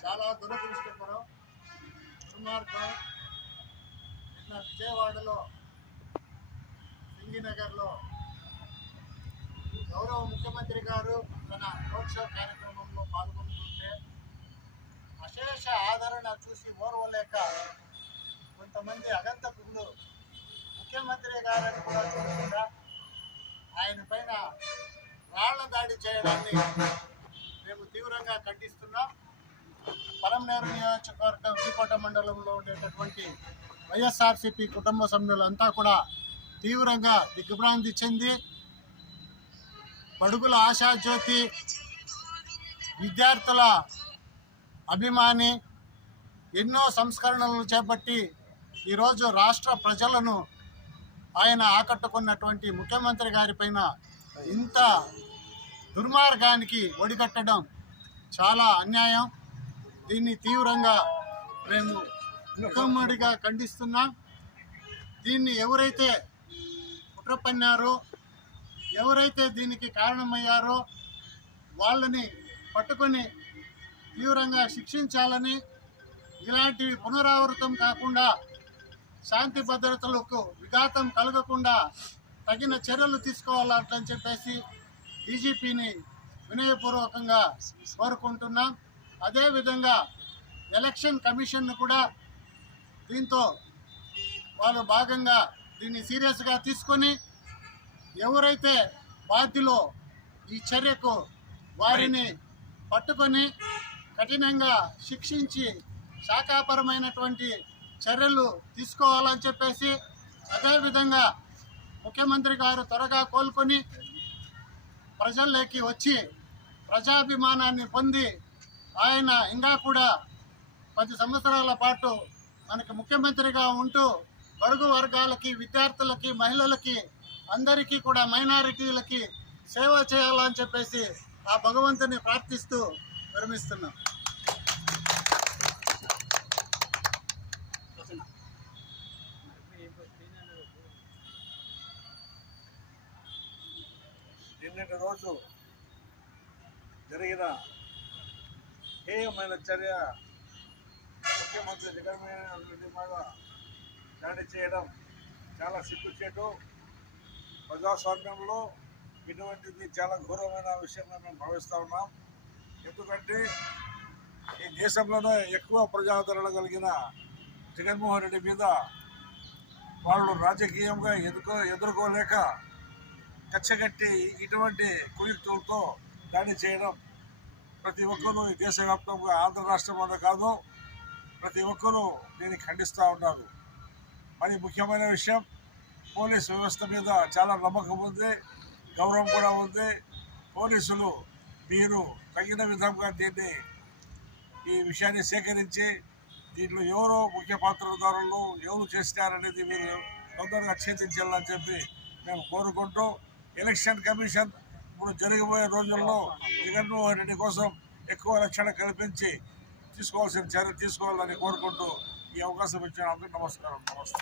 చాలా దురదృష్టకరం. దుర్మార్గం నిన్న విజయవాడలో సింగినగర్లో గౌరవ ముఖ్యమంత్రి గారు తన రోడ్ షో కార్యక్రమంలో పాల్గొంటుంటే అశేష ఆదరణ చూసి ఓర్వలేక కొంతమంది అగంతకులు ముఖ్యమంత్రి గారిని కూడా చూడకుండా ఆయన పైన రాళ్ళ దాడి చేయడాన్ని మేము తీవ్రంగా ఖండిస్తున్నాం. పలంనేరు నియోజకవర్గం శ్రీకోట మండలంలో ఉండేటటువంటి వైఎస్ఆర్సీపీ కుటుంబ సభ్యులంతా కూడా తీవ్రంగా దిగ్భ్రాంతి చెంది బడుగుల ఆశాజ్యోతి విద్యార్థుల అభిమాని ఎన్నో సంస్కరణలను చేపట్టి ఈరోజు రాష్ట్ర ప్రజలను ఆయన ఆకట్టుకున్నటువంటి ముఖ్యమంత్రి గారిపైన ఇంత దుర్మార్గానికి ఒడిగట్టడం చాలా అన్యాయం. దీన్ని తీవ్రంగా మేము ముఖమ్మడిగా ఖండిస్తున్నాం. దీన్ని ఎవరైతే కుట్రపన్నారో ఎవరైతే దీనికి కారణమయ్యారో వాళ్ళని పట్టుకొని తీవ్రంగా శిక్షించాలని ఇలాంటివి పునరావృతం కాకుండా శాంతి భద్రతలకు విఘాతం కలగకుండా తగిన చర్యలు తీసుకోవాలని చెప్పేసి డీజీపీని వినయపూర్వకంగా కోరుకుంటున్నాం. అదేవిధంగా ఎలక్షన్ కమిషన్ను కూడా దీంతో వాళ్ళు భాగంగా దీన్ని సీరియస్గా తీసుకొని ఎవరైతే బాధ్యులో ఈ చర్యకు వారిని పట్టుకొని కఠినంగా శిక్షించి శాఖాపరమైనటువంటి చర్యలు తీసుకోవాలని చెప్పేసి అదేవిధంగా ముఖ్యమంత్రి గారు త్వరగా కోలుకొని ప్రజల్లోకి వచ్చి ప్రజాభిమానాన్ని పొంది ఆయన ఇంకా కూడా పది సంవత్సరాల పాటు మనకి ముఖ్యమంత్రిగా ఉంటూ బడుగు వర్గాలకి విద్యార్థులకి మహిళలకి అందరికీ కూడా మైనారిటీలకి సేవ చేయాలని చెప్పేసి ఆ భగవంతుని ప్రార్థిస్తూ విరమిస్తున్నాం. నిన్నటి రోజు జరిగిన హేయమైన చర్య? ముఖ్యమంత్రి జగన్మోహన్ రెడ్డి మీద దాడి చేయడం చాలా సిగ్గుచేటు. ప్రజాస్వామ్యంలో ఇటువంటిది చాలా ఘోరమైన విషయంగా మేము భావిస్తూ ఉన్నాం. ఎందుకంటే ఈ దేశంలోనే ఎక్కువ ప్రజాదరణ కలిగిన జగన్మోహన్ రెడ్డి మీద వాళ్ళు రాజకీయంగా ఎదుర్కో ఎదుర్కోలేక కచ్చగట్టి ఇటువంటి కుయుక్తులతో దాడి చేయడం ప్రతి ఒక్కరూ ఈ దేశవ్యాప్తంగా ఆంధ్ర రాష్ట్రం కాదు ప్రతి ఒక్కరూ దీన్ని ఖండిస్తూ ఉన్నారు. మరి ముఖ్యమైన విషయం పోలీస్ వ్యవస్థ మీద చాలా నమ్మకం ఉంది గౌరవం కూడా ఉంది. పోలీసులు మీరు తగిన విధంగా దీన్ని ఈ విషయాన్ని సేకరించి దీంట్లో ఎవరో ముఖ్య పాత్రదారులు ఎవరు చేస్తారనేది మీరు తొందరగా ఛేదించాలని చెప్పి మేము కోరుకుంటూ ఎలక్షన్ కమిషన్ ఇప్పుడు జరగబోయే రోజుల్లో జగన్మోహన్ రెడ్డి కోసం ఎక్కువ రక్షణ కల్పించి తీసుకోవాల్సిన చర్య తీసుకోవాలని కోరుకుంటూ ఈ అవకాశం ఇచ్చిన అందరికీ నమస్కారం నమస్తే.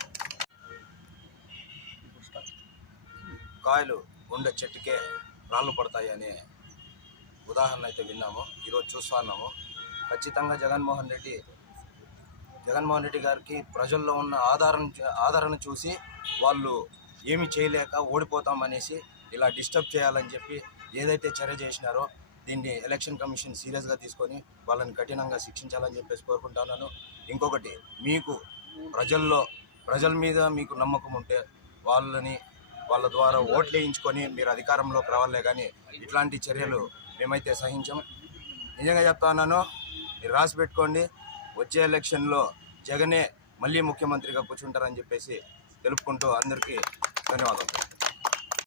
కాయలు ఉండే చెట్టుకే రాళ్ళు పడతాయి అనే ఉదాహరణ అయితే విన్నాము. ఈరోజు చూస్తున్నాము. ఖచ్చితంగా జగన్మోహన్ రెడ్డి జగన్మోహన్ రెడ్డి గారికి ప్రజల్లో ఉన్న ఆధారం ఆదరణ చూసి వాళ్ళు ఏమి చేయలేక ఓడిపోతామనేసి ఇలా డిస్టర్బ్ చేయాలని చెప్పి ఏదైతే చర్య చేసినారో దీన్ని ఎలక్షన్ కమిషన్ సీరియస్గా తీసుకొని వాళ్ళని కఠినంగా శిక్షించాలని చెప్పేసి కోరుకుంటున్నాను. ఇంకొకటి మీకు ప్రజల్లో ప్రజల మీద మీకు నమ్మకం ఉంటే వాళ్ళని వాళ్ళ ద్వారా ఓట్లు వేయించుకొని మీరు అధికారంలోకి రావాలే కానీ ఇట్లాంటి చర్యలు మేమైతే సహించం. నిజంగా చెప్తా మీరు రాసి పెట్టుకోండి. వచ్చే ఎలక్షన్లో జగనే మళ్ళీ ముఖ్యమంత్రిగా కూర్చుంటారని చెప్పేసి తెలుపుకుంటూ అందరికీ ధన్యవాదాలు.